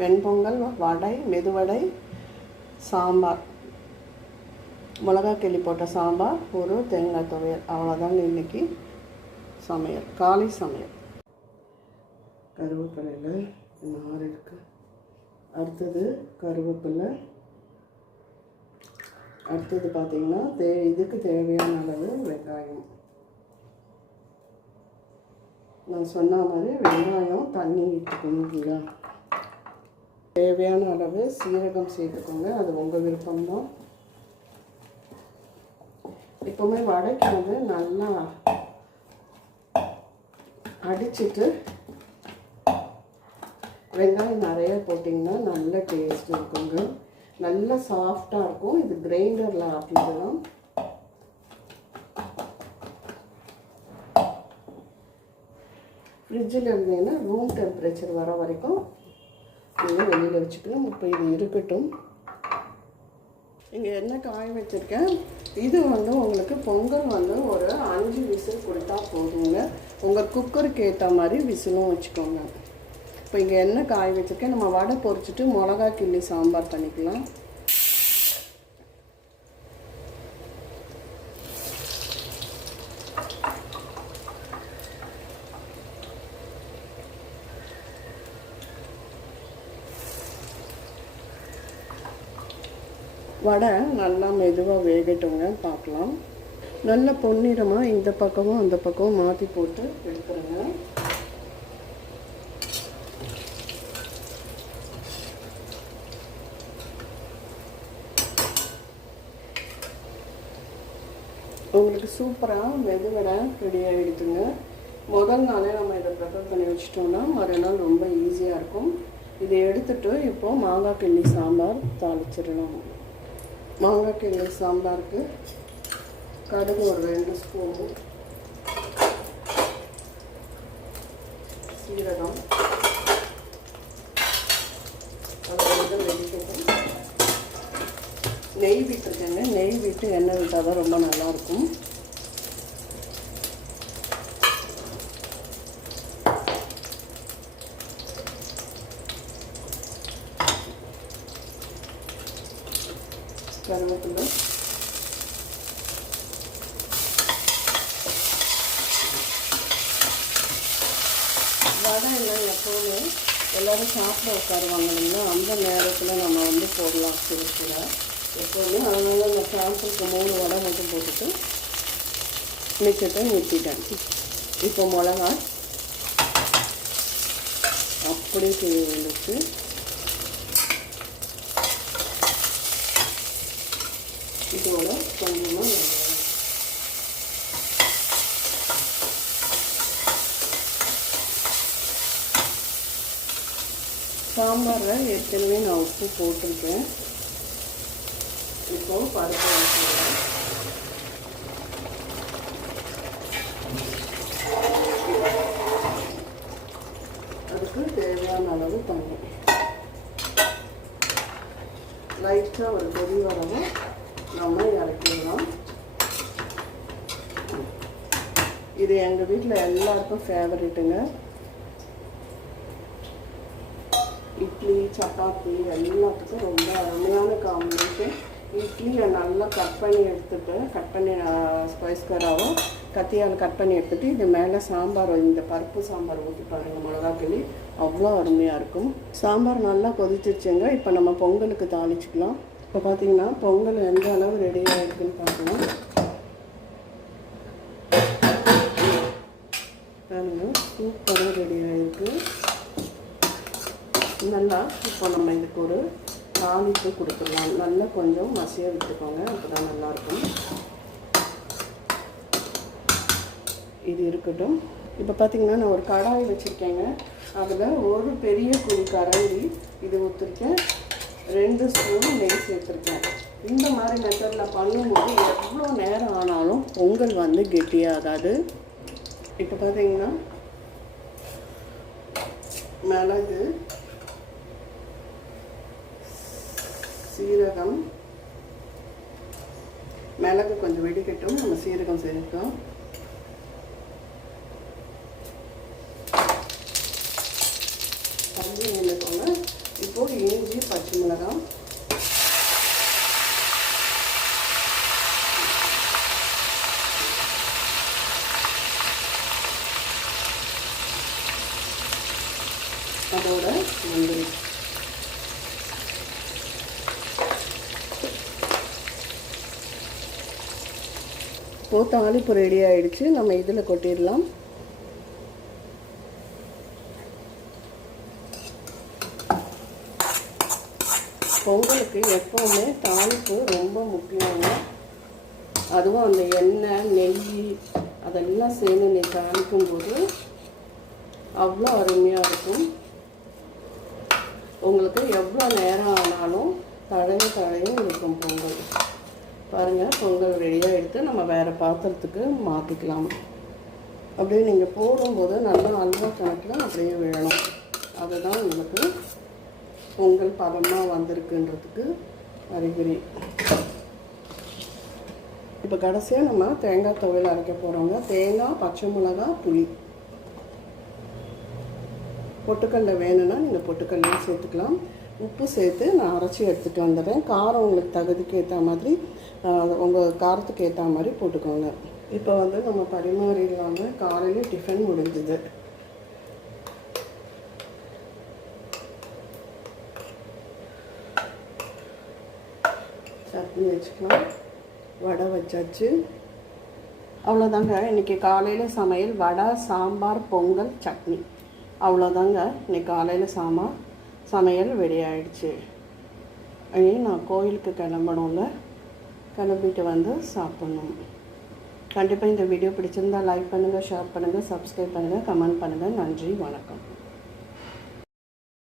வெண்பொங்கல், வடை, மெதுவடை, சாம்பார், மிளகா கிள்ளி போட்ட சாம்பார், ஒரு தேங்காய் துவையல். அவ்வளோதாங்க இன்றைக்கி சமையல், காலை சமையல். கருவேப்பிலையில் நார் இருக்குது. அடுத்தது கருவேப்பிலை. அடுத்தது பார்த்திங்கன்னா இதுக்கு தேவையான அளவு வெங்காயம். நான் சொன்ன மாதிரி வெங்காயம் தண்ணி விட்டுக்கோங்க. தேவையான அளவு சீரகம் சேர்த்துக்கோங்க, அது உங்கள் விருப்பம்தான். எப்போவுமே வடைக்கு வந்து நல்லா அடிச்சுட்டு வெங்காயம் நிறைய போட்டிங்கன்னா நல்ல டேஸ்ட் இருக்குங்க, நல்லா சாஃப்டாக இருக்கும். இது கிரைண்டரில் ஆட்டிடலாம். ஃப்ரிட்ஜில் இருந்தீங்கன்னா ரூம் டெம்பரேச்சர் வர வரைக்கும் நீங்கள் வெளியில் வச்சுக்கலாம். இப்போ இது இருக்கட்டும். இங்கே என்ன காய வச்சுருக்கேன், இது வந்து உங்களுக்கு பொங்கல் வந்து ஒரு 5 விசில் கொடுத்தா போதுங்க. உங்கள் குக்கருக்கு ஏற்ற மாதிரி விசிலும் வச்சுக்கோங்க. இப்போ இங்கே என்ன காய வச்சுருக்கேன், நம்ம வடை பொரிச்சிட்டு மிளகா கிள்ளி சாம்பார் பண்ணிக்கலாம். வடை நல்லா மெதுவாக வேகட்டுங்க, பார்க்கலாம். நல்ல பொன்னிறமாக இந்த பக்கமும் அந்த பக்கமும் மாற்றி போட்டு எடுத்துருங்க. உங்களுக்கு சூப்பராக மெதுவடை ரெடி ஆகிடுதுங்க. முதல் நாளே நம்ம இதை ப்ரிப்பேர் பண்ணி வச்சிட்டோம்னா மறுநாள் ரொம்ப ஈஸியாக இருக்கும். இதை எடுத்துகிட்டு இப்போது மாங்காய் கிள்ளி சாம்பார் தாளிச்சிடலாம். மாங்காய் கிள்ளி சாம்பாருக்கு கடுகு ஒரு 2 ஸ்பூனு, சீரகம், அது வெடிக்கட்டும். நெய் விட்டுருக்கேங்க, நெய் விட்டு எண்ணெய் விட்டால் தான் ரொம்ப நல்லாயிருக்கும். கருவேப்பிலை, வடை எல்லாம் எப்போவுமே எல்லோரும் சாப்பிட உட்காருவாங்க இல்லைங்களா, அந்த நேரத்தில் நம்ம வந்து போடலாம் சிறுசில எப்போவுமே. அதனால நான் சாம்பிளுக்கு 3 வடை மட்டும் போட்டுட்டு மிச்சத்தை நிறுத்திட்டேன். இப்போ மிளகா அப்படியே செய்ய வேண்டிச்சு. இதோட கொஞ்சமாக சாம்பாரில் ஏற்கனவே நான் உப்பு போட்டிருக்கேன். இப்போ பருப்பு வச்சுக்கிறேன். அதுக்கு தேவையான அளவு தண்ணி லைட்டாக ஒரு கொதி வரவும் நம்ம இறக்கிடலாம். இது எங்கள் வீட்டில் எல்லாருக்கும் ஃபேவரேட்டுங்க. இட்லி, சப்பாத்தி எல்லாத்துக்கும் ரொம்ப அருமையான காம்பினேஷன். இட்லியை நல்லா கட் பண்ணி ஸ்கொயராகவும் கத்தியால் கட் பண்ணி எடுத்துகிட்டு இது மேலே சாம்பார், இந்த பருப்பு சாம்பார் ஊற்றி பாருங்கள், மிளகா கிள்ளி, அவ்வளோ அருமையாக இருக்கும். சாம்பார் நல்லா கொதிச்சிருச்சுங்க. இப்போ நம்ம பொங்கலுக்கு தாளிச்சிக்கலாம். இப்போ பார்த்தீங்கன்னா பொங்கல் எந்த அளவு ரெடியாக இருக்குதுன்னு பார்க்கலாம். பாருங்க, சூப்பராக ரெடி ஆகிருக்கு நல்லா. இப்போ நம்ம இதுக்கு ஒரு தாளிப்பு கொடுத்துடலாம். நல்லா கொஞ்சம் மசிய விட்டுக்கோங்க, அப்போ தான் நல்லாயிருக்கும். இது இருக்கட்டும். இப்போ பார்த்திங்கன்னா நான் ஒரு கடாய் வச்சுருக்கேங்க. அதில் ஒரு பெரிய குழி கரண்டி இது ஊற்றிருக்கேன், 2 ஸ்பூன் நெய் சேர்த்துருக்கேன். இந்த மாதிரி மெத்தடில் பண்ணும்போது எவ்வளோ நேரம் ஆனாலும் பொங்கல் வந்து கெட்டியாகாது. இப்போ பார்த்தீங்கன்னா மிளகு, சீரகம், மிளகு கொஞ்சம் வெடிக்கட்டும், நம்ம சீரகம் சேர்த்தோம். தண்ணி நினைக்கோங்க. இஞ்சி பச்சை மிளகாய், அதோட முந்திரி. இப்போது தாளிப்பு ரெடி ஆகிடுச்சு. நம்ம இதில் கொட்டிடலாம். பொங்கலுக்கு எப்போவுமே தாளிப்பு ரொம்ப முக்கியங்க. அதுவும் அந்த எண்ணெய் நெய் அதெல்லாம் சேர்ந்து நீ தாளிக்கும்போது அவ்வளோ அருமையாக இருக்கும். உங்களுக்கு எவ்வளோ நேரம் ஆனாலும் தழையும் இருக்கும் பொங்கல். பாருங்கள், பொங்கல் ரெடியாக எடுத்து நம்ம வேறு பாத்திரத்துக்கு மாற்றிக்கலாம். அப்படியே நீங்கள் போடும்போது நல்லா அல்வா கணக்கில் அப்படியே விழணும். அதுதான் உங்களுக்கு பொங்கல் பதமாக வந்திருக்குன்றதுக்கு அறிகுறி. இப்போ கடைசியாக நம்ம தேங்காய் துவையல் அரைக்க போகிறோங்க. தேங்காய், பச்சை மிளகாய், புளி, பொட்டுக்கடலை வேணும்னா நீங்கள் பொட்டுக்கடலையும் சேர்த்துக்கலாம். உப்பு சேர்த்து நான் அரைச்சி எடுத்துகிட்டு வந்துடுறேன். காரம் உங்களுக்கு தகுதிக்கு ஏற்ற மாதிரி உங்கள் காரத்துக்கு ஏற்ற மாதிரி போட்டுக்கோங்க. இப்போ வந்து நம்ம பரிமாறிடலாங்க. காலையில் டிஃபன் முடிஞ்சுது. சட்னி வச்சுக்கலாம். வடை வச்சாச்சு. அவ்வளோதாங்க இன்றைக்கி காலையில் சமையல். வடை, சாம்பார், பொங்கல், சட்னி. அவ்வளோதாங்க இன்றைக்கி காலையில் சமையல் ரெடி ஆகிடுச்சு. இனி நான் கோயிலுக்கு கிளம்பணும்ல, கிளம்பிட்டு வந்து சாப்பிட்ணும். கண்டிப்பாக இந்த வீடியோ பிடிச்சிருந்தால் லைக் பண்ணுங்கள், ஷேர் பண்ணுங்கள், சப்ஸ்கிரைப் பண்ணுங்கள், கமெண்ட் பண்ணுங்கள். நன்றி, வணக்கம்.